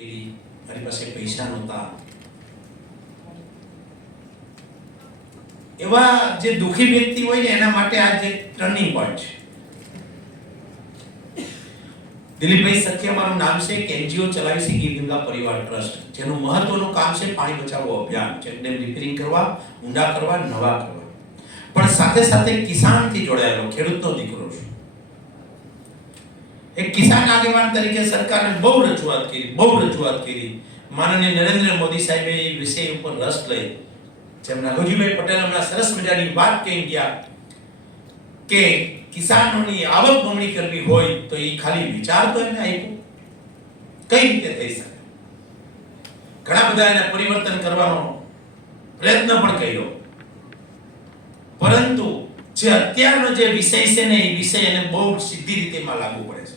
મારી પાસે પૈસા નહોતા, એવા જે દુઃખી વ્યક્તિ હોય ને એના માટે આ જે ટર્નિંગ પોઈન્ટ છે. દિલીપભાઈ સત્ય મારું નામ છે. એક એનજીઓ ચલાવી છે ગીર ગંગા પરિવાર ટ્રસ્ટ, જેનું મહત્વનું કામ છે પાણી બચાવો અભિયાન, ચેકડેમ રિપેરિંગ કરવા, ઊંડા કરવા, નવા કરવા. પણ સાથે સાથે કિસાનથી જોડાયેલો ખેડૂતનો દીકરો છું. એક કિસાન આગેવાન તરીકે સરકારને બહુ રજૂઆત કરી. માનનીય નરેન્દ્ર મોદી સાહેબે એ વિષય ઉપર રસ લઈ, જેમ રાઘોજીભાઈ પટેલ હમણાં સરસ મજાની વાત કહી ગયા કે કિસાનોની આવક બમણી કરવી હોય તો એ ખાલી વિચાર તો એને આપ્યો, કઈ રીતે થઈ શકે? ઘણા બધા એને પરિવર્તન કરવાનો પ્રયત્ન પણ કર્યો, પરંતુ જે અત્યારનો જે વિષય છે ને એ વિષય એને બહુ સીધી રીતેમાં લાગુ પડે છે.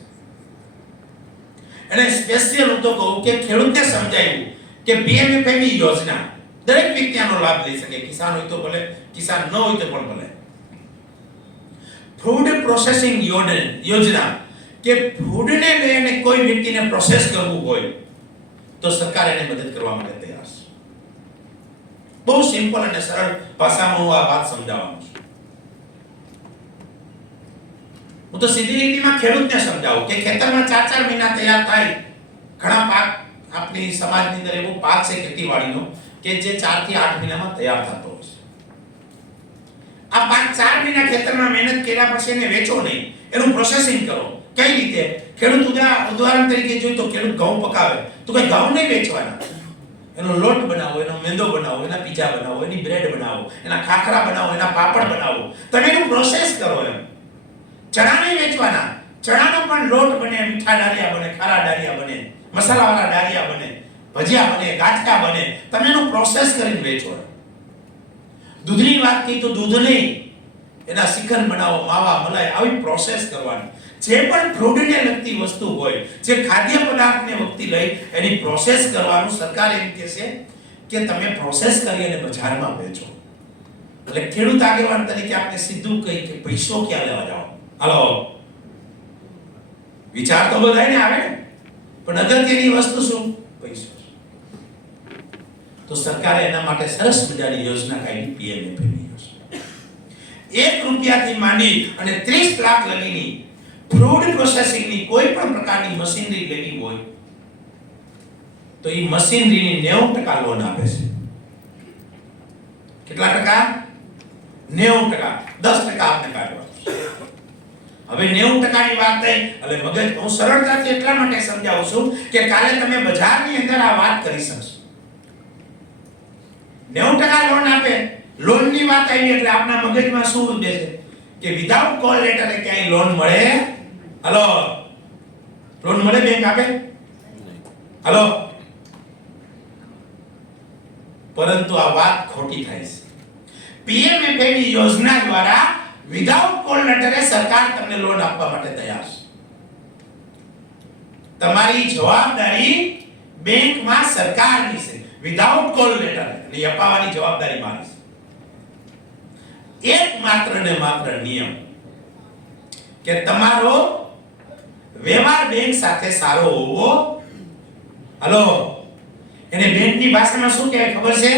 એને સ્પેશિયલ હું તો કહું કે ખેડૂતને સમજાયું કે પીએમએફએમઈ યોજના દરેક વ્યક્તિ આનો લાભ લઈ શકે, કિસાન હોય તો ભલે, કિસાન ન હોય તો પણ ભલે. ફૂડ પ્રોસેસિંગ યોજના કે ફૂડને લઈને કોઈ વ્યક્તિને પ્રોસેસ કરવું હોય તો સરકાર એને મદદ કરવા માટે તૈયાર છે. બહુ સિમ્પલ અને સરળ ભાષામાં હું આ વાત સમજાવવાનું છું. હું તો સીધી રીતમાં ખેડૂતને સમજાવું કે ખેતરમાં 4-4 મહિના તૈયાર થાય. ઘણા પાક આપણી સમાજની અંદર એવો પાક છે ખેતીવાડીનો કે જે 4 થી 8 મહિનામાં તૈયાર થતો હોય છે. આ પાક 4 મહિના ખેતરમાં મહેનત કર્યા પછી એને વેચો નહીં, એનું પ્રોસેસિંગ કરો. કઈ રીતે? ખેડૂત ઉદાહરણ તરીકે જોઈએ તો ખેડૂત ઘઉં પકાવે તો કઈ ઘઉં નહીં વેચવાના, એનો લોટ બનાવો, એનો મેંદો બનાવો, એના પીઝા બનાવો, એની બ્રેડ બનાવો, એના ખાખરા બનાવો, એના પાપડ બનાવો, તમે એનું પ્રોસેસ કરો. એમ ચણા નહીં વેચવાના, ચણાનો પણ લોટ બને, મીઠા ડાળિયા બને, ખારા ડાળિયા બને, મસાલાવાળા ડાળિયા બને, ભજીયા બને, ગાંઠિયા બને, તમે એનું પ્રોસેસ કરીને વેચો. દૂધની વાત કરી તો દૂધ નહીં, એના શ્રીખંડ બનાવો, માવા, મલાઈ, આવી પ્રોસેસ કરવાની. જે પણ ફૂડને લગતી વસ્તુ હોય, જે ખાદ્ય પદાર્થને વખતે લઈ એની પ્રોસેસ કરવાનું. સરકાર એમ કહે છે કે તમે પ્રોસેસ કરી અને બજારમાં વેચો. એટલે ખેડૂત આગેવાન તરીકે આપણે સીધું કહી કે પૈસો ક્યાં લેવા જાઓ? હાલો, વિચાર તો બધાને આવે ને, પણ અગત્યની વસ્તુ શું? પૈસો. તો સરકારે એના માટે સરસ મજાની યોજના કાઢી, પીએમએફએમઈ યોજના. 1 રૂપિયાથી માંડી અને 30 લાખ લગીની ફૂડ પ્રોસેસિંગની કોઈ પણ પ્રકારની મશીનરી લેવી હોય તો એ મશીનરીની 90% લોન આપે છે. કેટલા ટકા? 90%. 10% આપને કાઢવા. હવે 90% ની વાત થઈ એટલે મગજ હું સરળતાથી એટલા માટે સમજાવું છું કે કાલે તમે બજારની અંદર આ વાત કરી શકશો. 90% લોન આપે. લોનની વાત આવી એટલે આપના મગજમાં શું બેસે કે વિધાઉટ કોલ લેટરે ક્યાંય લોન મળે? હલો, લોન મળે? બેંક આપે? હલો, પરંતુ આ વાત ખોટી થાય છે. પીએમએફએમઈ યોજના દ્વારા વિધાઉટ કોલ લેટરે સરકાર તમને લોન આપવા માટે તૈયાર છે. તમારી જવાબદારી બેંકમાં સરકારની છે. વિધાઉટ કોલ લેટર ની અપાવવાની જવાબદારી મારી છે. એક માત્ર ને માત્ર નિયમ કે તમારો વ્યવહાર બેંક સાથે સારો હોવો. હલો, એને બેંકની ભાષામાં શું કહેવાય ખબર છે?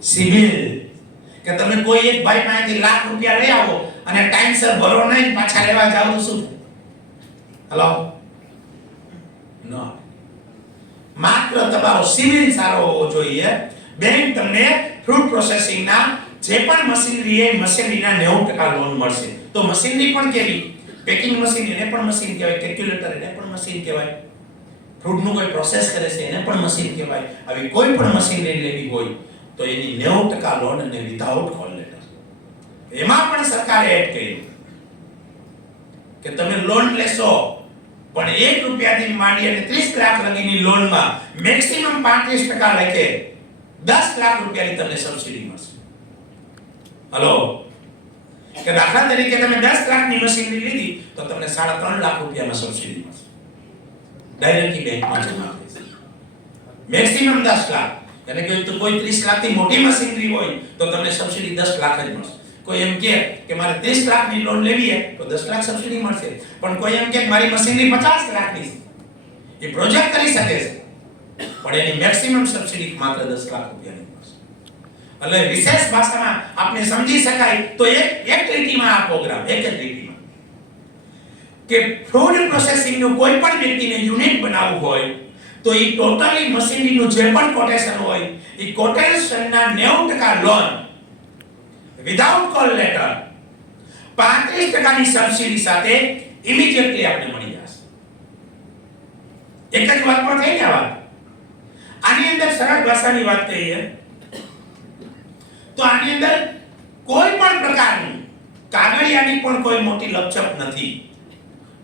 સિબિલ. કે તમે કોઈ એક ભાઈ પાસેથી લાખ રૂપિયા લઈ આવો અને ટાઈમસર ભરો નહીં, પાછા લેવા જાવ તો શું? હલો, નો. માત્ર તમારો સિવિલ સારો હોવો જોઈએ. બેંક તમને ફૂડ પ્રોસેસિંગના જે પણ મશીનરી એ મશીનરીના 90% લોન મળશે. તો મશીનરી પણ કેવી? પેકિંગ મશીન, એને પણ મશીન કહેવાય. કેલ્ક્યુલેટર, એને પણ મશીન કહેવાય. ફૂડનું કોઈ પ્રોસેસ કરે છે, એને પણ મશીન કહેવાય. આવી કોઈ પણ મશીનરી લેવી હોય તો એની 90% લોન અને વિધાઉટ કોલ લેટર. એમાં પણ સરકારે એડ કર્યું કે તમે લોન લેશો પણ 1 રૂપિયાથી માંડી અને 30 લાખ લગીની લોનમાં મેક્સિમમ 35% લેખે 10 લાખ રૂપિયાની તમને સબસિડી મળશે. હલો, કે દાખલા તરીકે તમે 10 લાખની મશીનરી લીધી તો તમને 3.5 લાખ રૂપિયામાં સબસિડી મળશે. ડાયરેક્ટલી બેંકમાં જમા થશે. મેક્સિમમ 10 લાખ. એટલે કે તો કોઈ 30 લાખથી મોટી મશીનરી હોય તો તમને સબસિડી 10 લાખ જ મળશે. કોઈ એમ કે મારે 30 લાખની લોન લેવી છે તો 10 લાખ સબસિડી મળશે. પણ કોઈ એમ કે મારી મશીનરી 50 લાખની છે, એ પ્રોજેક્ટ કરી શકે છે, પણ એની મેક્સિમમ સબસિડી માત્ર 10 લાખ રૂપિયાની મળશે. એટલે વિશેષ ભાષામાં આપણે સમજી શકાય તો એક ટ્રીટીમાં આ પ્રોગ્રામ, એક જ ટ્રીટીમાં, કે ફૂડ પ્રોસેસિંગ નું કોઈ પણ વ્યક્તિને યુનિટ બનાવવું હોય તો એ ટોટલી મશીનરીનું જે પણ કોટેશન હોય એ કોટેશનના 90% લોન વિધાઉટ કોલ લેટર 35%ની સબસિડી સાથે ઇમિડિયેટલી આપણે મળી જશે. એક જ વાતમાં થઈ ને વાત. આની અંદર સરળ ભાષાની વાત કહીએ તો આની અંદર કોઈ પણ પ્રકારની કાગળિયાની પણ કોઈ મોટી લપચપ નથી.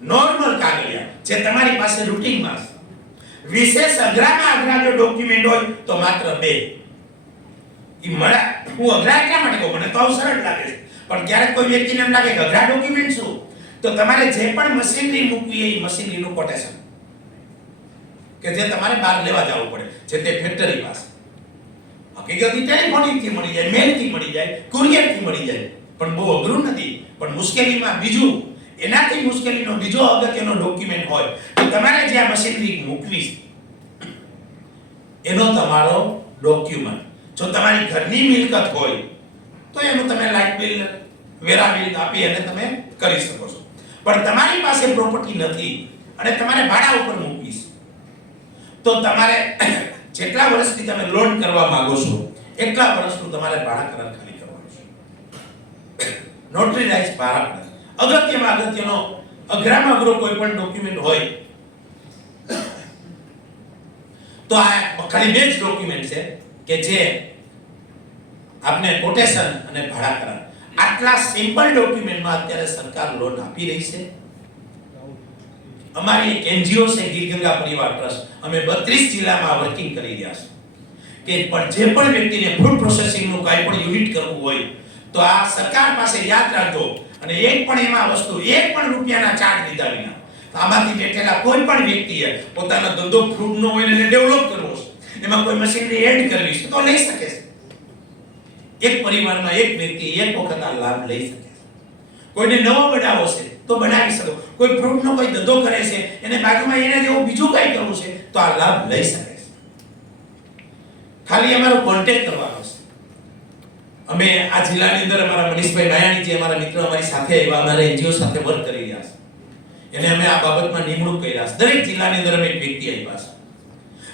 નોર્મલ કાગળિયા જે તમારી પાસે રૂટીનમાં છે. વિશેષ અઘરામાં અઘરા જો ડોક્યુમેન્ટ હોય તો માત્ર 2. ઈ મળે હું અઘરા એટલા માટે કહું, મને તો આવું સરળ લાગે છે, પણ ક્યારેક કોઈ વ્યક્તિને એમ લાગે કે અઘરા ડોક્યુમેન્ટ શું, તો તમારે જે પણ મશીનરી મૂકવી એ મશીનરીનું કોટેશન કે જે તમારે બહાર લેવા જવું પડે, જે તે ફેક્ટરી પાસે. હકીકતથી ટેલિફોનિકથી મળી જાય, મેલથી મળી જાય, કુરિયરથી મળી જાય, પણ બહુ અઘરું નથી. પણ મુશ્કેલીમાં બીજું, એનાથી મુશ્કેલીનો બીજો અગત્યનો ડોક્યુમેન્ટ હોય તો તમારે જે આ મશીનરી મૂકવી એનો તમારો ડોક્યુમેન્ટ. જો તમારી ઘરની મિલકત હોય તો એનું તમે લાઇટ બિલ, વેરા બિલ આપી અને તમે કરી શકો છો. પણ તમારી પાસે પ્રોપર્ટી નથી અને તમારે ભાડા ઉપર મૂકવી છે તો તમારે જેટલા વર્ષથી તમે લોન કરવા માંગો છો એટલા વર્ષનું તમારે ભાડા કરાર ખાલી કરવાનું છે. નોટરીરાઇઝ ભાડા. અગત્યમાં અગત્યનો અઘરામાં અઘરો કોઈ પણ ડોક્યુમેન્ટ હોય તો આ ખાલી 2 જ ડોક્યુમેન્ટ છે કે જે આપને કોટેશન અને ભાડા કરાર. આટલા સિમ્પલ ડોક્યુમેન્ટમાં અત્યારે સરકાર લોન આપી રહી છે. અમારી એક એનજીઓ છે ગીરગંગા પરિવાર ટ્રસ્ટ, અમે 32 જિલ્લામાં વર્કિંગ કરી રહ્યા છે કે પણ જે પણ વ્યક્તિને ફૂડ પ્રોસેસિંગનું કાંઈ પણ યુનિટ કરવું હોય તો આ સરકાર પાસે યાદ રાખજો, અને એક પણ એમાં વસ્તુ 1 પણ રૂપિયાના ચાર્જ લીધા વિના આમાંથી બેઠેલા કોઈ પણ વ્યક્તિએ પોતાનો ધંધો ફૂડનો હોય અને ડેવલપ કરવો છે, એમાં કોઈ મશીનરી એડ કરવી છે તો લઈ શકે છે. એક પરિવારમાં એક વ્યક્તિ એક વખત આ લાભ લઈ શકે છે. કોઈને નવો બનાવવો છે તો બનાવી શકો. કોઈ ફ્રૂટનો કોઈ ધંધો કરે છે, એને બાજુમાં એના જેવું બીજું કંઈ કરવું છે તો આ લાભ લઈ શકે છે. ખાલી અમારો કોન્ટેક્ટ કરવાનો છે. અમે આ જિલ્લાની અંદર અમારા મનીષભાઈ નાયાણી જે અમારા મિત્ર અમારી સાથે આવ્યા, અમારા એનજીઓ સાથે વર્ક કરી રહ્યા છે, એને અમે આ બાબતમાં નિમણૂક કર્યા છે. દરેક જિલ્લાની અંદર અમે એક વ્યક્તિ આવ્યા છે.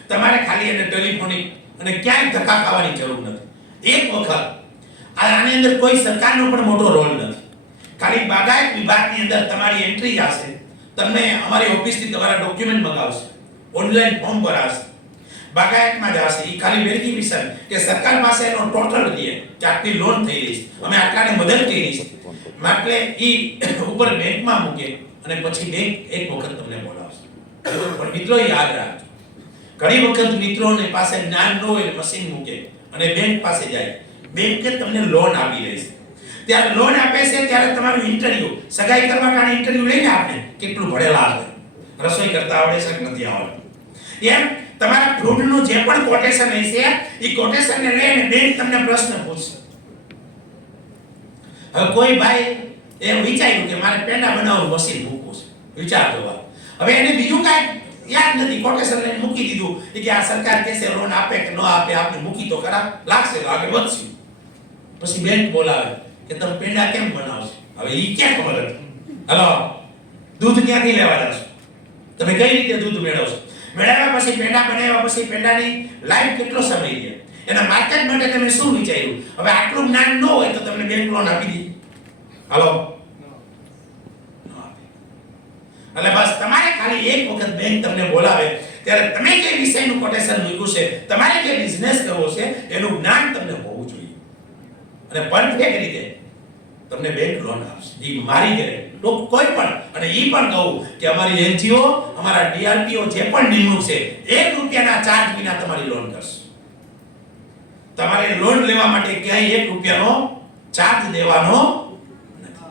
તમારે ખાલી એને ટેલિફોનિક અને ક્યાંય ધક્કા ખાવાની જરૂર નથી. એક વખત આની અંદર કોઈ સરકારનો પણ મોટો રોલ નથી. ખાલી બાગાયત વિભાગની અંદર તમારી એન્ટ્રી જશે, તમને અમારી ઓફિસથી તમારા ડોક્યુમેન્ટ મંગાવશે, ઓનલાઈન ફોર્મ ભરાશે, બાગાયતમાં જશે. એ ખાલી વેરિફિકેશન કે સરકાર પાસે એનો ટોટલ લે કે આટલી લોન થઈ રહી છે, અમે આટલાને મદદ કરી છે, એટલે એ ઉપર બેંકમાં મૂકે અને પછી બેંક એક વખત તમને બોલાવશે. પણ મિત્રો યાદ રાખજો, ઘણી વખત મિત્રોને પાસે જ્ઞાન ન હોય, મશીન મૂકે અને બેંક પાસે જાય. બેંક તમને લોન આપી રહી છે, ત્યારે લોન આપે છે ત્યારે તમારું ઇન્ટરવ્યુ, સગાઈ કરવા કારણે ઇન્ટરવ્યુ લઈને આપને કેટલું ભણેલા છે, રસોઈ કરતા આવડે છે કે નથી આવડતું, એમ તમારા ફ્રૂટનું જે પણ કોટેશન હશે એ કોટેશનને લઈને બેંક તમને પ્રશ્ન પૂછશે. હવે કોઈ ભાઈ એમ વિચાર્યું કે મારે પેંડા બનાવવાનું મશીન મૂકવું છે, વિચારજો. હવે એને બીજું કાંઈ યાદ નથી, કોટેશન લઈને મૂકી દીધું કે આ સરકાર કહેશે લોન આપે કે ન આપે, આપણે મૂકી તો ખરા, લાગશે તો આગળ વધશું. પછી બેંક બોલાવે કે તમે પેંડા કેમ બનાવશો? હવે ઈ ક્યાં ખબર હતી? હલો, દૂધ ક્યાંથી લેવા જશો? તમે કઈ રીતે દૂધ મેળવશો? મેળવ્યા પછી પેંડા બનાવ્યા પછી પેંડાની લાઈફ કેટલો સમય લે, એના માર્કેટ માટે તમે શું વિચાર્યું? હવે આટલું જ્ઞાન ન હોય તો તમને બેંક લોન આપી દે? હલો, એટલે બસ તમારે ખાલી એક વખત બેંક તમને બોલાવે ત્યારે તમે જે વિષયનું કોટેશન મૂક્યું છે, તમારે જે બિઝનેસ કરવો છે એનું જ્ઞાન તમને હોવું જોઈએ અને પરફેક્ટ રીતે તમને બેંક લોન આપશે. એ મારી ગેરંટી તો કોઈ પણ. અને એ પણ કહું કે અમારી એનજીઓ, અમારા ડીઆરપીઓ જે પણ નિમણૂક છે 1 રૂપિયાના ચાર્જ વિના તમારી લોન કરશે. તમારે લોન લેવા માટે ક્યાંય 1 રૂપિયાનો ચાર્જ દેવાનો નથી.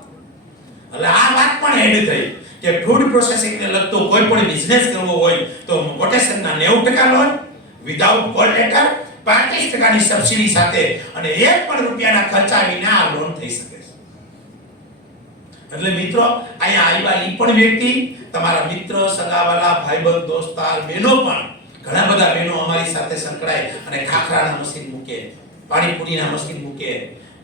એટલે આ વાત પણ એડ થઈ કે ફૂડ પ્રોસેસિંગને લગતો કોઈ પણ બિઝનેસ કરવો હોય તો કોટેશનના 90% લોન વિધાઉટ કોલ લેટર 35%ની સબસિડી સાથે અને 1 પણ રૂપિયાના ખર્ચા વિના આ લોન થઈ શકે છે. એટલે મિત્રો અહીંયા આવ્યા ઈ પણ વ્યક્તિ, તમારા મિત્ર, સગાવાલા, ભાઈબંધ, દોસ્તાર, બહેનો પણ ઘણા બધા બહેનો અમારી સાથે સંકળાય અને ખાખરાના મશીન મૂકે, પાણીપુરીના મશીન મૂકે,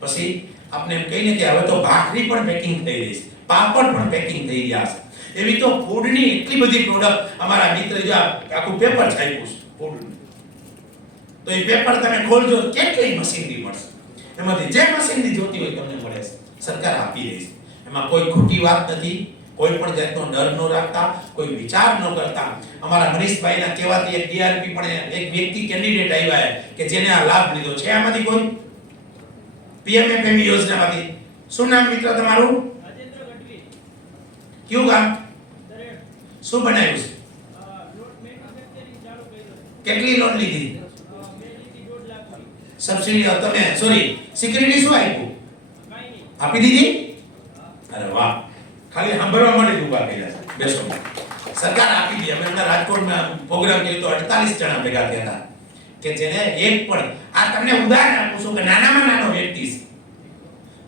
પછી આપણે એમ કહીને કે હવે તો ભાખરી પણ પેકિંગ થઈ રહી છે, પાપડ પણ પેકિંગ થઈ ગયા છે. એવી તો ફૂડની એટલી બધી પ્રોડક્ટ અમારા મિત્ર જો આખું પેપર છાપ્યું છે ફૂડનું. તો એ પેપર તમે ખોલજો કેટલી મશીનરી મળશે, એમાંથી જે મશીનરી જોતી હોય તમને મળે છે, સરકાર આપી રહી છે. એમાં કોઈ ખોટી વાત નથી, કોઈ પણ જાતનો ડર ન રાખતા, કોઈ વિચાર ન કરતા. અમારા મનીષભાઈના કહેવાથી એક ડીઆરપી પણ એક વ્યક્તિ કેન્ડિડેટ આવ્યા કે જેને આ લાભ લીધો છે. આમાંથી કોઈ પીએમએફએમઈ યોજનામાંથી શું નામ મિત્ર તમારું? રાજેન્દ્ર ગઢવી. કયું ગામ? દરેડ. શું બનાવ્યું છે? લોટ મેન્યુફેક્ચરિંગ ચાલુ કર્યું. કેટલી લોન લીધી? સબસિડી તમે સોરી સિક્યુરિટી શું આપ્યું? આપી દીધી? અરે વાહ, ખાલી સાંભળવા માટે જ ઉભા કર્યા છે. બેસો, સરકાર આપી દી. અમે હમણાં રાજકોટમાં પ્રોગ્રામ કર્યો તો 48 જણા ભેગા થયા હતા કે જેને એક પણ, આ તમને ઉદાહરણ આપું છું કે નાનામાં નાનો વ્યક્તિ છે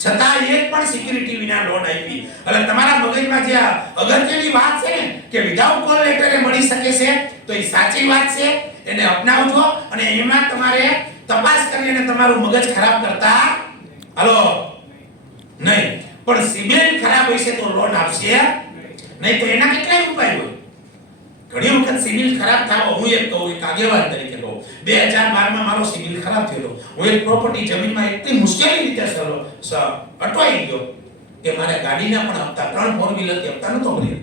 છતાં એક પણ સિક્યુરિટી વિના લોન આપી. એટલે તમારા મગજમાં જે અગત્યની વાત છે ને કે વિધાઉટ કોલ લેટરે મળી શકે છે, તો એ સાચી વાત છે, એને અપનાવજો અને એમાં તમારે તપાસ કરીને તમારું મગજ ખરાબ કરતા હાલો નહીં. પણ સિબિલ ખરાબ હશે તો લોન આપશે નહીં. તો એના કેટલાય ઉપાય હોય. ઘણી વખત સિબિલ ખરાબ થાવો, હું એક કહું, એક આગેવાન તરીકે કહું, 2012 માં મારો સિબિલ ખરાબ થયો. હું એક પ્રોપર્ટી જમીનમાં એટલી મુશ્કેલી રીતે અટવાઈ ગયો કે મારે ગાડીના પણ હપ્તા 3 4 વ્હીલર કે હપ્તા નતો ભર્યો.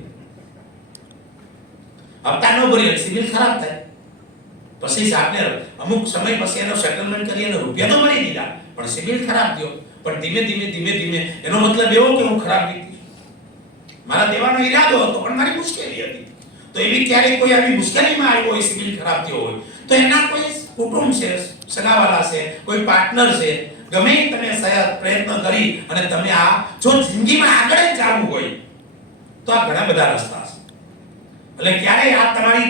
હપ્તા ન ભર્યો સિબિલ ખરાબ થાય. પછી આપણે અમુક સમય પછી એનો સેટલમેન્ટ કરી અને રૂપિયા તો મળી દીધા, પણ સિબિલ ખરાબ થયો. પણ ધીમે ધીમે એનો મતલબ એવો કે હું ખરાબ વ્યક્તિ, મારા દેવાનો ઈરાદો હતો પણ મારી મુશ્કેલી હતી. તો એવી ક્યારેક કોઈ આવી મુશ્કેલીમાં આવ્યો હોય, સિબિલ ખરાબ થયો હોય, તો એના કોઈ કુટુંબ છે, સગાવાલા છે, કોઈ પાર્ટનર છે, ગમે તમે પ્રયત્ન કરી અને તમે આ જો જિંદગીમાં આગળ જ જવું હોય તો આ ઘણા બધા રસ્તા છે. એટલે ક્યારેય આ તમારી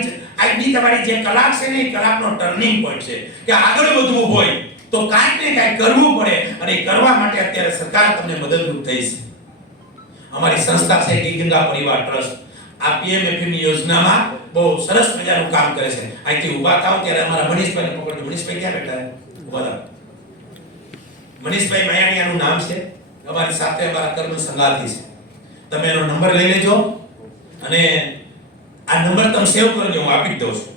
જે કલા છે ને એ કલાનો ટર્નિંગ પોઈન્ટ છે કે આગળ વધવું હોય તો કાંઈક ને કાંઈક કરવું પડે અને કરવા માટે અત્યારે સરકાર તમને મદદરૂપ થઈ છે. અમારી સંસ્થા છે ગીગંગા પરિવાર ટ્રસ્ટ આ પીએમએફએમઈ યોજનામાં બહુ સરસ મજાનું કામ કરે છે. અહીંથી ઊભા થાવ ત્યારે અમારા મનીષભાઈને પકડજો. મનીષભાઈ ક્યાં બેઠા છે? ઊભા થાવ. મનીષભાઈ મયાણીયાનું નામ છે, અમારી સાથે અમારા કર્મ સંગાથી છે. તમે એનો નંબર લઈ લેજો અને આ નંબર તમે સેવ કરજો, હું આપી દઉં છું.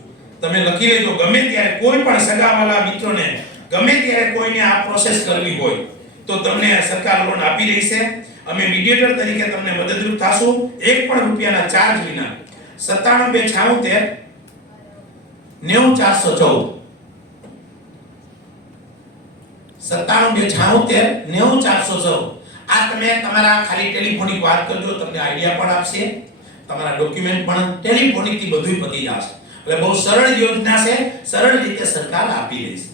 તમે લખી લેજો. ગમે ત્યારે કોઈ પણ સગાવાલા મિત્રોને ગમે ત્યારે કોઈને આ પ્રોસેસ કરવી હોય તો તમને સરકાર લોન આપી રહી છે. અમે મીડિયેટર તરીકે તમને મદદરૂપ થાશું, એક પણ રૂપિયાના ચાર્જ વિના. 97 276 આ તમે તમારા ખાલી ટેલિફોનિક વાત કરજો, તમને આઈડિયા પણ આપશે, તમારા ડોક્યુમેન્ટ પણ ટેલિફોનિક થી બધું પતી જશે. એટલે બહુ સરળ યોજના છે, સરળ રીતે સરકાર આપી રહી છે.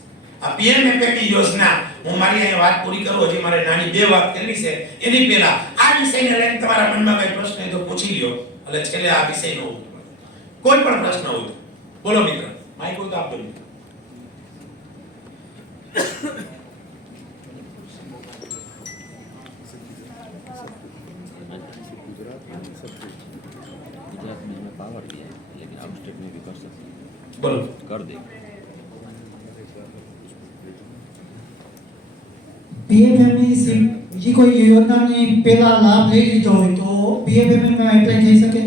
આ પીએમએફએમઈ યોજના, હું મારી અહીં વાત પૂરી કરું, હજી મારે નાની 2 વાત કરવી છે. એની પહેલા આ વિષયને લઈને તમારા મનમાં કોઈ પ્રશ્ન હોય તો પૂછી લ્યો, એટલે છેલ્લે આ વિષયનો કોઈ પણ પ્રશ્ન હોય તો બોલો મિત્ર. માઈક હોય તો આપજો. बोलो कर दे. पीएफएमई से બીજી કોઈ યોજનાની પેલા લાભ લઈ લીધો હોય તો પીએફએમઈ માં એપ્લાય થઈ શકે?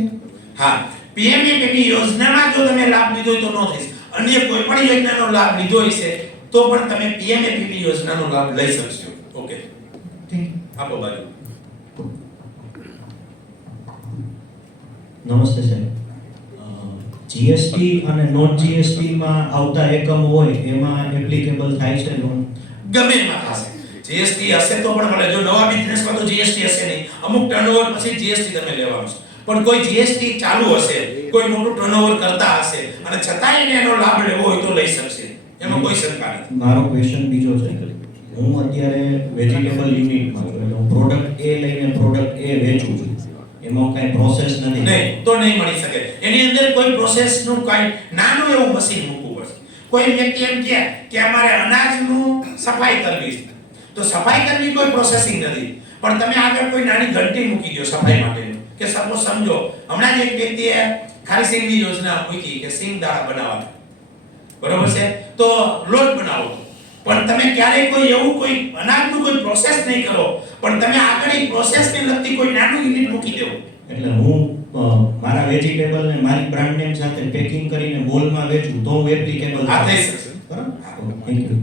હા, પીએમએફએમઈ યોજનામાં જો તમે લાભ લીધો હોય તો નો થઈ શકે. અન્ય કોઈ પણ યોજનાનો લાભ લીધો હશે તો પણ તમે પીએમએફએમઈ યોજનાનો લાભ લઈ શકશો. ઓકે, આપો બાજુ. નમસ્તે સાહેબ. જીએસટી અને નોન જીએસટી માં આવતા એકમ હોય એમાં એપ્લિકેબલ થાય છે લોન? ગમે એમાં થશે. જીએસટી હશે તો પણ મળે. જો નવા બિઝનેસમાં તો જીએસટી હશે નહીં, અમુક ટર્નઓવર પછી જીએસટી તમે લેવાનું છે. પણ કોઈ જીએસટી ચાલુ હશે, કોઈ મોટું ટર્નઓવર કરતા હશે અને છતાંય એને એનો લાભ લેવો હોય તો લઈ શકશે, એમાં કોઈ શંકા નથી. મારો ક્વેશ્ચન બીજો છે. હું અત્યારે વેજીટેબલ યુનિટમાં છું, એટલે હું પ્રોડક્ટ એ લઈને પ્રોડક્ટ એ વેચું છું, એમાં કઈ પ્રોસેસ નથી? નહીં, તો નહીં મળી શકે. એની અંદર કોઈ પ્રોસેસનું કઈ નાનું એવું મશીન મૂકવું પડશે. કોઈ વ્યક્તિ એમ કહે કે અમારે અનાજનું સફાઈ કરવી છે, તો સફાઈ કરવી કોઈ પ્રોસેસિંગ નથી, પણ તમે આગળ કોઈ નાની ઘંટી મૂકી દો સફાઈ માટેની કે સપોઝ સમજો હમણાં જ એક વ્યક્તિએ ખારી સિંગની યોજના મૂકી કે સિંગ દાણા બનાવવા, બરોબર છે, તો લોટ બનાવો, પણ તમે ક્યારેય કોઈ એવું કોઈ અનાજનું કોઈ પ્રોસેસ નહીં કરો, પણ તમે આગળ એક પ્રોસેસને લગતી કોઈ નાનું યુનિટ મૂકી દેવો. એટલે હું મારા વેજીટેબલ ને મારી બ્રાન્ડ નેમ સાથે પેકિંગ કરીને બોલમાં વેચું તો હું એપ્લિકેબલ આ થઈ શકશે. બરાબર. Thank you.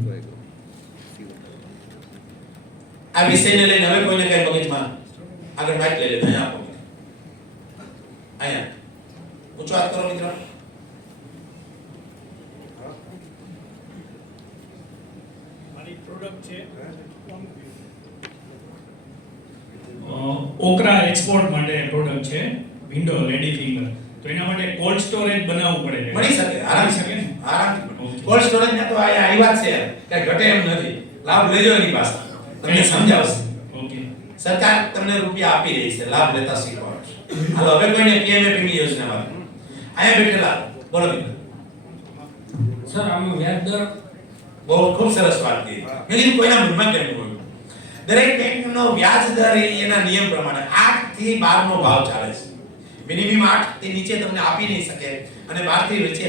આ વિષયને લઈને હવે કોઈને કઈ મગજમાં આગળ માઇક લઈ લેજો. અહીંયા આપો, અહીંયા ઊંચો હાથ કરો મિત્રો. મારી પ્રોડક્ટ છે ઓકરા એક્સપોર્ટ માટે પ્રોડક્ટ છે, વિન્ડો લેડી ફિંગર. તો એના માટે કોલ્ડ સ્ટોરેજ બનાવવું પડે. મળી શકે, આરામથી શકે ને? આરામથી. Okay. કોલ્ડ સ્ટોરેજ ને તો અહીંયા આવ્યા જ છે, કઈ ઘટે એમ નથી. લાભ લેજો એની પાસે, તમને સમજાવશે. ઓકે. સરકાર તમને રૂપિયા આપી રહી છે, લાભ લેતા શીખવાડશે. હાલો હવે કોઈને PMFP ની યોજના વાત અહીંયા બેઠેલા બોલો મિત્રો. સર આમાં વ્યાજ દર બહુ ખૂબ સરસ વાત કરી. મેં કીધું કોઈના મનમાં કેમ ન હોય. દરેક બેંકનો વ્યાજ દર એના નિયમ પ્રમાણે 8 થી 12 નો ભાવ ચાલે છે. મિનિમમ 8 થી નીચે તમને આપી નહીં શકે અને 12 થી નીચે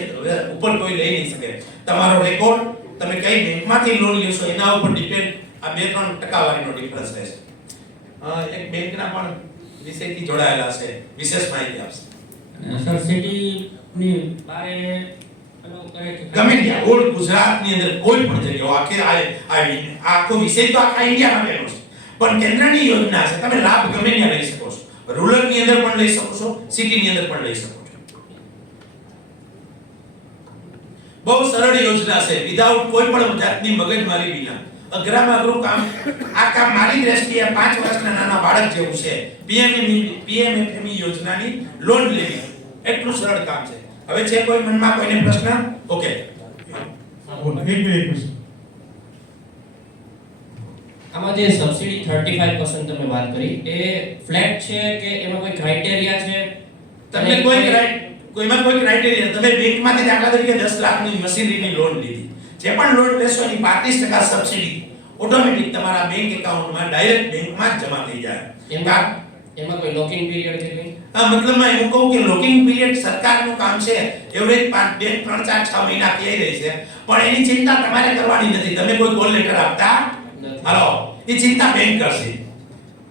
ઉપર કોઈ લઈ નહીં શકે. તમારો રેકોર્ડ, તમે કઈ બેંકમાંથી લોન લેશો એના ઉપર ડિપેન્ડ. આ 2-3 ટકાવારીનો ડિફરન્સ રહેશે. એક બેંકના પણ વિષયથી જોડાયેલા છે, વિશેષ માહિતી આપશે. સર સિટીની બારે પેલો કરે છે ગમે ત્યાં ઓલ ગુજરાતની અંદર કોઈ પણ જગ્યાએ આખો વિષય તો આખા ઇન્ડિયામાં બેનો છે, પણ કેન્દ્રની યોજના છે. તમે લાભ ગમે ત્યાં લઈ શકો છો. રૂરલની અંદર પણ લઈ શકો છો, સિટીની અંદર પણ લઈ શકો છો. બહુ સરળ યોજના છે, વિધાઉટ કોઈ પણ જાતની મગજમારી વિના. અઘરામાં અઘરું કામ. આ કામ મારી દ્રષ્ટિએ 5 વર્ષના નાના બાળક જેવું છે. PMFM યોજનાની લોન લેવી એટલું સરળ કામ છે. હવે છે કોઈ મનમાં કોઈને પ્રશ્ન? ઓકે, આમાં જે સબસિડી 35% તમે વાત કરી એ ફ્લેટ છે કે એમાં કોઈ ક્રાઇટેરિયા છે? તમને કોઈમાં કોઈ ક્રાઇટેરિયા. તમે બેંકમાંથી દાખલા તરીકે 10 લાખની મશીનરીની લોન લીધી, જે પણ લોન લેશો એની 35% સબસિડી ઓટોમેટિક તમારા બેંક એકાઉન્ટમાં ડાયરેક્ટ બેંકમાં જ જમા થઈ જાય. એમાં કોઈ લોકિંગ પીરિયડ કે કંઈ? મતલબમાં એવું કહું કે લોકિંગ પીરિયડ સરકારનું કામ છે, એવરેજ 2, 3, 4, 6 મહિના કહી રહી છે, પણ એની ચિંતા તમારે કરવાની નથી. તમે કોઈ કોલ લેટર આપતા હાલો, એ ચિંતા બેંક કરશે,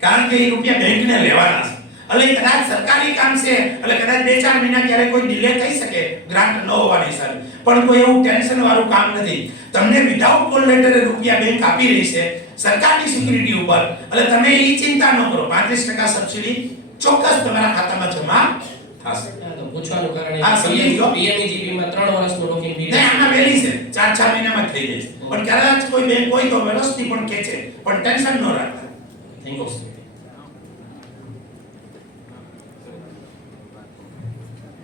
કારણ કે એ રૂપિયા બેંકને લેવાના છે. એટલે કદાચ સરકારી કામ છે એટલે કદાચ 2-4 મહિના ક્યારે કોઈ ડિલે થઈ શકે ગ્રાન્ટ ન હોવાની હિસાબે, પણ કોઈ એવું ટેન્શન વાળું કામ નથી. તમને વિધાઉટ કોલ લેટરે રૂપિયા બેંક આપી રહી છે સરકારની સિક્યુરિટી ઉપર, એટલે તમે એ ચિંતા ન કરો. 35% સબસિડી ચોક્કસ તમારા ખાતામાં જમા થશે. તો પૂછવાનું કારણ હા, સમજી ગયો. PMEGP માં 3 વર્ષનું લોકિંગ નહીં, પીરિયડ આમાં વહેલી છે, 4-6 મહિનામાં જ થઈ જાય છે. પણ કદાચ કોઈ બેંક હોય તો વ્યવસ્થિત પણ કે છે, પણ ટેન્શન ન રાખતા. Thank you.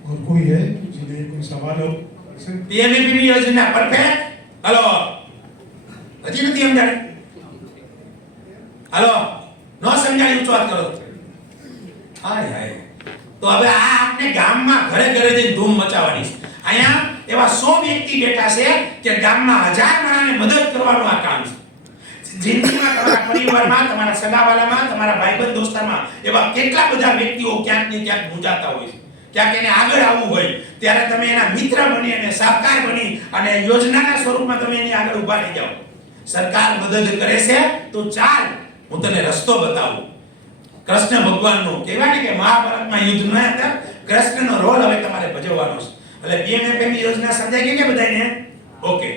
और कोई है जिन्हें कोई सवाल हो से PMFP યોજના પરફેક્ટ. હાલો, હજી નથી સમજાણી? હાલો, નો સમજાણી ઊંચો હાથ કરો. હાય હાય. તો હવે આ આપણે ગામમાં ઘરે ઘરે જઈને ધૂમ મચાવવાની છે. અહીંયા એવા 100 વ્યક્તિ બેઠા છે કે ગામમાં 1000 માણસને મદદ કરવાનું આ કામ છે. જિંદગીમાં તમારા પરિવારમાં, તમારા સગાવાલામાં, તમારા ભાઈબંધ દોસ્તારમાં એવા કેટલા બધા વ્યક્તિઓ ક્યાંક ને ક્યાંક મૂંઝાતા હોય છે. ક્યાંક એને આગળ આવવું હોય ત્યારે તમે એના મિત્ર બની અને સહકાર બની અને યોજનાના સ્વરૂપમાં તમે એની આગળ ઊભા થઈ જાઓ. સરકાર મદદ કરે છે તો ચાલ હું તને રસ્તો બતાવું. કૃષ્ણ ભગવાનનો કહેવાય ને કે મહાભારતમાં યુદ્ધમાં હતા, કૃષ્ણનો રોલ હવે તમારે ભજવવાનો છે. એટલે PMFM યોજના સમજાઈ ગઈ ને બધાને? ઓકે.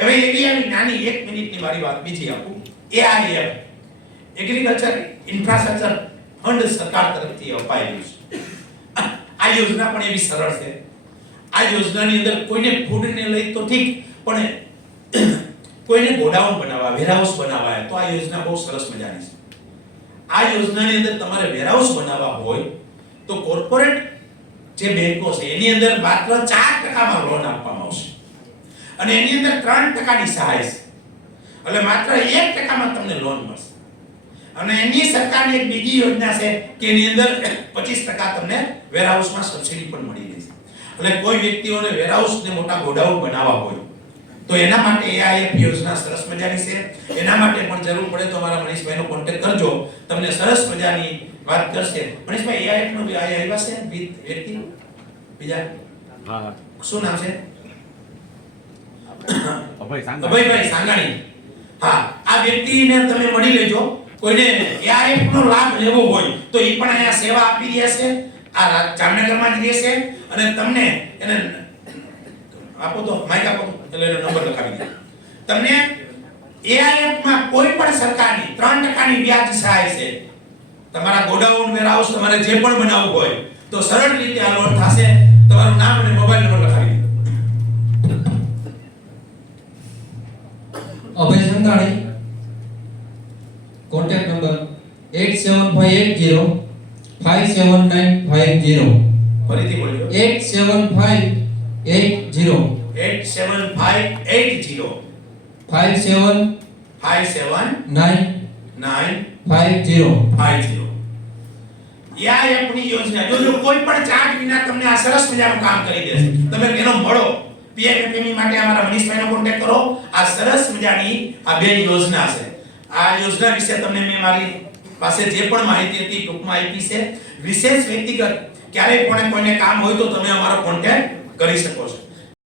હવે એવી આવી નાની 1 મિનિટની મારી વાત બીજી આપું. AIF એગ્રીકલ્ચર ઇન્ફ્રાસ્ટ્રક્ચર ફંડ સરકાર તરફથી અપાયેલું છે. આ યોજના પણ એવી સરળ છે. આ યોજનાની અંદર કોઈને ફૂડને લઈ તો ઠીક, પણ કોઈને ગોડાઉન બનાવવા, વેરહાઉસ બનાવવા, તો આ યોજના બહુ સરસ મજાની છે. આ યોજનાની અંદર તમારે વેરહાઉસ બનાવવા હોય તો કોર્પોરેટ જે બેંકો છે એની અંદર માત્ર 4% લોન આપવામાં આવશે અને એની અંદર 3% સહાય છે. એટલે માત્ર 1% તમને લોન મળશે. અને એની સરકારની એક બીજી યોજના છે કે એની અંદર 25% તમને વેરહાઉસમાં સબસિડી પણ મળી રહેશે. એટલે કોઈ વ્યક્તિઓને વેરહાઉસ ને મોટા ગોડાઉન બનાવવા હોય તો એના માટે AIF યોજના સરસ મજાની છે. એના માટે પણ જરૂર પડે તો અમારા મનીષભાઈનો કોન્ટેક્ટ કરજો, તમને સરસ મજાની વાત કરશે. મનીષભાઈ, AIF નો આવ્યા છે વ્યક્તિ બીજા? હા, શું નામ છે? અભયભાઈ સાંગાણી. હા, આ વ્યક્તિને તમે મળી લેજો. કોઈને AIF નો લાભ લેવો હોય તો એ પણ અહીંયા સેવા આપી રહ્યા છે. આ જામનગરમાં જ રહેશે અને તમને એને આપો તો માઈક આપો તો એટલે એનો નંબર લખાવી દે. તમને AIF માં કોઈ પણ સરકારની 3% વ્યાજ સહાય છે. તમારા ગોડાઉન વેરહાઉસ તમારે જે પણ બનાવવું હોય તો સરળ રીતે આ લોન થશે. તમારું નામ અને મોબાઈલ નંબર લખાવી દો. અભય સંઘાણી, કોન્ટેક્ટ નંબર 87580 57950. ફરીથી બોલજો. 87580 87580 57950. 5750. AIF ની યોજના જો કોઈ પણ ચાર્જ વિના તમને આ સરસ મજાનું કામ કરી દેશે. તમે એનો મળો. PMFME માટે અમારા મનીષભાઈનો કોન્ટેક્ટ કરો. આ સરસ મજાની આ બે યોજના છે. આ યોજના વિશે તમને મેં મારી પાસે જે પણ માહિતી હતી ટૂંકમાં આપી છે. વિશેષ વ્યક્તિગત ક્યારેય પણ કોઈને કામ હોય તો તમે અમારો કોન્ટેક્ટ કરી શકો છો.